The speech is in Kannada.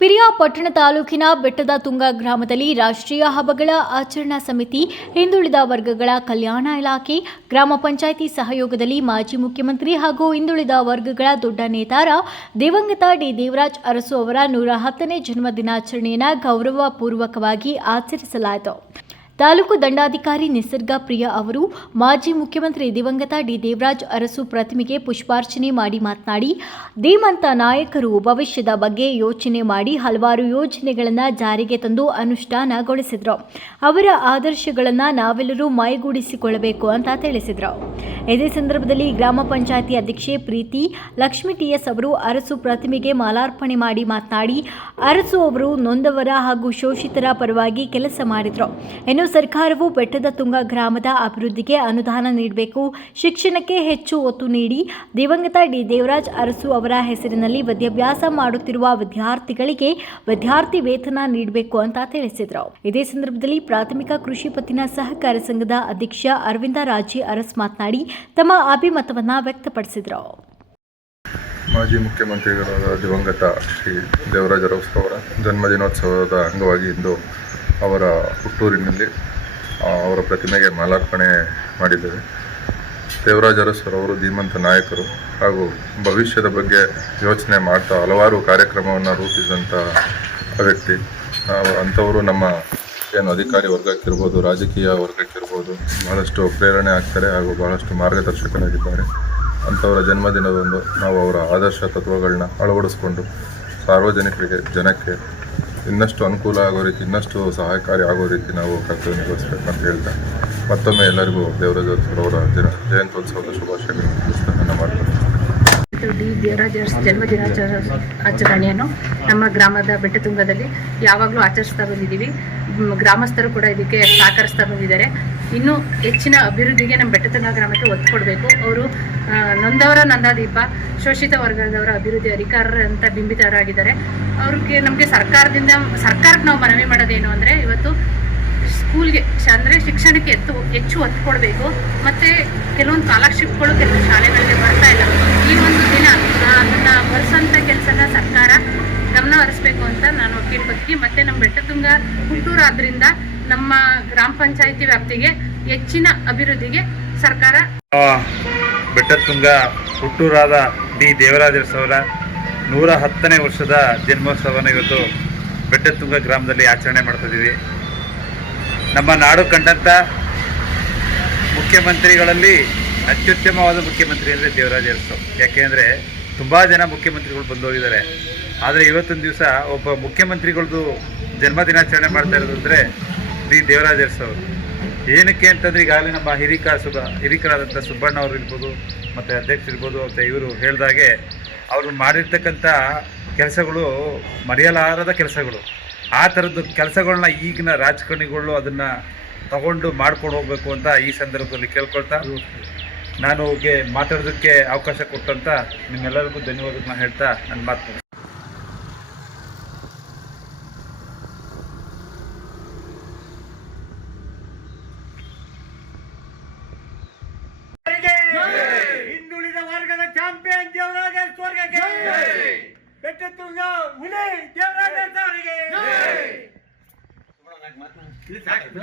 ಪಿರಿಯಾಪಟ್ಟಣ ತಾಲೂಕಿನ ಬೆಟ್ಟದ ತುಂಗ ಗ್ರಾಮದಲ್ಲಿ ರಾಷ್ಟ್ರೀಯ ಹಬ್ಬಗಳ ಆಚರಣಾ ಸಮಿತಿ ಹಿಂದುಳಿದ ವರ್ಗಗಳ ಕಲ್ಯಾಣ ಇಲಾಖೆ, ಗ್ರಾಮ ಪಂಚಾಯಿತಿ ಸಹಯೋಗದಲ್ಲಿ ಮಾಜಿ ಮುಖ್ಯಮಂತ್ರಿ ಹಾಗೂ ಹಿಂದುಳಿದ ವರ್ಗಗಳ ದೊಡ್ಡ ನೇತಾರ ದಿವಂಗತ ಡಿ. ದೇವರಾಜ್ ಅರಸು ಅವರ ನೂರ ಹತ್ತನೇ ಜನ್ಮ ದಿನಾಚರಣೆಯನ್ನು ಗೌರವಪೂರ್ವಕವಾಗಿ ಆಚರಿಸಲಾಯಿತು. ತಾಲೂಕು ದಂಡಾಧಿಕಾರಿ ನಿಸರ್ಗ ಪ್ರಿಯ ಅವರು ಮಾಜಿ ಮುಖ್ಯಮಂತ್ರಿ ದಿವಂಗತ ಡಿ ದೇವರಾಜ್ ಅರಸು ಪ್ರತಿಮೆಗೆ ಪುಷ್ಪಾರ್ಚನೆ ಮಾಡಿ ಮಾತನಾಡಿ, ಧೀಮಂತ ನಾಯಕರು ಭವಿಷ್ಯದ ಬಗ್ಗೆ ಯೋಚನೆ ಮಾಡಿ ಹಲವಾರು ಯೋಜನೆಗಳನ್ನು ಜಾರಿಗೆ ತಂದು ಅನುಷ್ಠಾನಗೊಳಿಸಿದರು. ಅವರ ಆದರ್ಶಗಳನ್ನು ನಾವೆಲ್ಲರೂ ಮೈಗೂಡಿಸಿಕೊಳ್ಳಬೇಕು ಅಂತ ತಿಳಿಸಿದರು. ಇದೇ ಸಂದರ್ಭದಲ್ಲಿ ಗ್ರಾಮ ಪಂಚಾಯಿತಿ ಅಧ್ಯಕ್ಷೆ ಪ್ರೀತಿ ಲಕ್ಷ್ಮಿ ಟಿಎಸ್ ಅವರು ಅರಸು ಪ್ರತಿಮೆಗೆ ಮಾಲಾರ್ಪಣೆ ಮಾಡಿ ಮಾತನಾಡಿ, ಅರಸು ಅವರು ನೊಂದವರ ಹಾಗೂ ಶೋಷಿತರ ಪರವಾಗಿ ಕೆಲಸ ಮಾಡಿದರು. ಇನ್ನು ಸರ್ಕಾರವು ಬೆಟ್ಟದ ತುಂಗ ಗ್ರಾಮದ ಅಭಿವೃದ್ಧಿಗೆ ಅನುದಾನ ನೀಡಬೇಕು. ಶಿಕ್ಷಣಕ್ಕೆ ಹೆಚ್ಚು ಒತ್ತು ನೀಡಿ ದಿವಂಗತ ಡಿ ದೇವರಾಜ್ ಅರಸು ಅವರ ಹೆಸರಿನಲ್ಲಿ ವಿದ್ಯಾಭ್ಯಾಸ ಮಾಡುತ್ತಿರುವ ವಿದ್ಯಾರ್ಥಿಗಳಿಗೆ ವಿದ್ಯಾರ್ಥಿ ವೇತನ ನೀಡಬೇಕು ಅಂತ ತಿಳಿಸಿದರು. ಇದೇ ಸಂದರ್ಭದಲ್ಲಿ ಪ್ರಾಥಮಿಕ ಕೃಷಿ ಪತ್ತಿನ ಸಹಕಾರ ಸಂಘದ ಅಧ್ಯಕ್ಷ ಅರವಿಂದ ರಾಜಿ ಅರಸ್ ಮಾತನಾಡಿ ತಮ್ಮ ಅಭಿಮತವನ್ನು ವ್ಯಕ್ತಪಡಿಸಿದರು. ಮಾಜಿ ಮುಖ್ಯಮಂತ್ರಿಗಳಾದ ದಿವಂಗತ ಶ್ರೀ ದೇವರಾಜ ಅರಸು ಅವರ ಜನ್ಮದಿನೋತ್ಸವದ ಅಂಗವಾಗಿ ಇಂದು ಅವರ ಹುಟ್ಟೂರಿನಲ್ಲಿ ಅವರ ಪ್ರತಿಮೆಗೆ ಮಾಲಾರ್ಪಣೆ ಮಾಡಿದ್ದೇವೆ ದೇವರಾಜ ಅರಸರು ಅವರು ಧೀಮಂತ ನಾಯಕರು ಹಾಗೂ ಭವಿಷ್ಯದ ಬಗ್ಗೆ ಯೋಚನೆ ಮಾಡ್ತಾ ಹಲವಾರು ಕಾರ್ಯಕ್ರಮವನ್ನು ರೂಪಿಸಿದಂಥ ವ್ಯಕ್ತಿ. ಅಂಥವರು ನಮ್ಮ ಏನು ಅಧಿಕಾರಿ ವರ್ಗಕ್ಕಿರ್ಬೋದು, ರಾಜಕೀಯ ವರ್ಗಕ್ಕಿರ್ಬೋದು, ಬಹಳಷ್ಟು ಪ್ರೇರಣೆ ಆಗ್ತಾರೆ ಹಾಗೂ ಬಹಳಷ್ಟು ಮಾರ್ಗದರ್ಶಕರಾಗಿದ್ದಾರೆ. ಅಂಥವರ ಜನ್ಮದಿನದಂದು ನಾವು ಅವರ ಆದರ್ಶ ತತ್ವಗಳನ್ನ ಅಳವಡಿಸ್ಕೊಂಡು ಸಾರ್ವಜನಿಕರಿಗೆ, ಜನಕ್ಕೆ ಇನ್ನಷ್ಟು ಅನುಕೂಲ ಆಗೋ ರೀತಿ, ಇನ್ನಷ್ಟು ಸಹಾಯಕಾರಿ ಆಗೋ ರೀತಿ ನಾವು ಕರ್ತವ್ಯ ನಿರ್ವಹಿಸಬೇಕಂತ ಹೇಳ್ತಾ ಮತ್ತೊಮ್ಮೆ ಎಲ್ಲರಿಗೂ ದೇವರಾಜ ಅವರ ಜನ ಜಯಂತ್ಯೋತ್ಸವದ ಮಾತನ್ನು ಇದು ಡಿ. ದೇವರಾಜ ಜನ್ಮ ದಿನಾಚರ ಆಚರಣೆಯನ್ನು ನಮ್ಮ ಗ್ರಾಮದ ಬೆಟ್ಟತುಂಗದಲ್ಲಿ ಯಾವಾಗಲೂ ಆಚರಿಸ್ತಾ ಬಂದಿದ್ದೀವಿ. ಗ್ರಾಮಸ್ಥರು ಕೂಡ ಇದಕ್ಕೆ ಸಹಕರಿಸ್ತಾ ಬಂದಿದ್ದಾರೆ. ಇನ್ನೂ ಹೆಚ್ಚಿನ ಅಭಿವೃದ್ಧಿಗೆ ನಮ್ಮ ಬೆಟ್ಟತುಂಗ ಗ್ರಾಮಕ್ಕೆ ಒತ್ತು ಕೊಡಬೇಕು. ಅವರು ನೊಂದವರ ನಂದಾದೀಪ, ಶೋಷಿತ ವರ್ಗದವರ ಅಭಿವೃದ್ಧಿ ಅಧಿಕಾರರಂತ ಬಿಂಬಿತರಾಗಿದ್ದಾರೆ. ಅವ್ರಿಗೆ ನಮಗೆ ಸರ್ಕಾರದಿಂದ, ಸರ್ಕಾರಕ್ಕೆ ನಾವು ಮನವಿ ಮಾಡೋದೇನು ಅಂದರೆ ಇವತ್ತು ಸ್ಕೂಲ್ಗೆ, ಅಂದ್ರೆ ಶಿಕ್ಷಣಕ್ಕೆ ಎತ್ತು, ಹೆಚ್ಚು ಒತ್ತು ಕೊಡಬೇಕು. ಮತ್ತು ಕೆಲವೊಂದು ಸ್ಕಾಲರ್ಶಿಪ್ಗಳು ಕೆಲವು ಶಾಲೆಗಳಿಗೆ ಬರ್ತಾ ಇಲ್ಲ. ಒಂದು ದಿನ ನನ್ನ ಬರ್ಸೋಂಥ ಕೆಲಸನ ಸರ್ಕಾರ ಗಮನ ಹರಿಸ್ಬೇಕು ಅಂತ ನಾನು ಕೇಳ್ಕೊತೀನಿ ಮತ್ತೆ ನಮ್ಮ ಬೆಟ್ಟತುಂಗ ಹುಟ್ಟೂರು ಆದ್ರಿಂದ ನಮ್ಮ ಗ್ರಾಮ ಪಂಚಾಯಿತಿ ವ್ಯಾಪ್ತಿಗೆ ಹೆಚ್ಚಿನ ಅಭಿವೃದ್ಧಿಗೆ ಸರ್ಕಾರ ಬೆಟ್ಟತುಂಗ ಹುಟ್ಟೂರಾದ ಡಿ. ದೇವರಾಜ ಅವರ ನೂರ ಹತ್ತನೇ ವರ್ಷದ ಜನ್ಮೋತ್ಸವನ ಇವತ್ತು ಬೆಟ್ಟತುಂಗ ಗ್ರಾಮದಲ್ಲಿ ಆಚರಣೆ ಮಾಡ್ತಿದ್ದೀವಿ ನಮ್ಮ ನಾಡು ಕಂಡಂಥ ಮುಖ್ಯಮಂತ್ರಿಗಳಲ್ಲಿ ಅತ್ಯುತ್ತಮವಾದ ಮುಖ್ಯಮಂತ್ರಿ ಅಂದರೆ ದೇವರಾಜ ಅರಸು ಯಾಕೆಂದರೆ ತುಂಬ ಜನ ಮುಖ್ಯಮಂತ್ರಿಗಳು ಬಂದು ಹೋಗಿದ್ದಾರೆ. ಆದರೆ ಇವತ್ತೊಂದು ದಿವಸ ಒಬ್ಬ ಮುಖ್ಯಮಂತ್ರಿಗಳದ್ದು ಜನ್ಮ ದಿನಾಚರಣೆ ಮಾಡ್ತಾ ಇರೋದು ಅಂದರೆ ಶ್ರೀ ದೇವರಾಜ ಅರಸು ಅವರು ಏನಕ್ಕೆ ಅಂತಂದರೆ ಈಗಾಗಲೇ ನಮ್ಮ ಹಿರಿಕ ಸುಬ, ಹಿರಿಕರಾದಂಥ ಸುಬ್ಬಣ್ಣ ಅವರು ಇರ್ಬೋದು, ಮತ್ತು ಅಧ್ಯಕ್ಷ ಇರ್ಬೋದು ಅಂತ ಇವರು ಹೇಳಿದಾಗೆ ಅವರು ಮಾಡಿರ್ತಕ್ಕಂಥ ಕೆಲಸಗಳು ಮರೆಯಲಾರದ ಕೆಲಸಗಳು. ಆ ಥರದ್ದು ಕೆಲಸಗಳನ್ನ ಈಗಿನ ರಾಜಕಾರಣಿಗಳು ಅದನ್ನು ತಗೊಂಡು ಮಾಡ್ಕೊಂಡು ಹೋಗಬೇಕು ಅಂತ ಈ ಸಂದರ್ಭದಲ್ಲಿ ಕೇಳ್ಕೊಳ್ತಾ ನಾನು ಗೆ ಮಾತಾಡೋದಕ್ಕೆ ಅವಕಾಶ ಕೊಟ್ಟಂತ ನಿಮ್ಮೆಲ್ಲರಿಗೂ ಧನ್ಯವಾದಗಳನ್ನ ಹೇಳ್ತಾ ನಾನು ಮಾತು ಹಿಂದುಳಿದ ವರ್ಗದ ಚಾಂಪಿಯನ್ ದೇವರಾಜ ಸ್ವರ್ಗಕ್ಕೆ ಬೆಟ್ಟತುಂಗ ಹುಲಿ ದೇವರಾಜ ಅವರಿಗೆ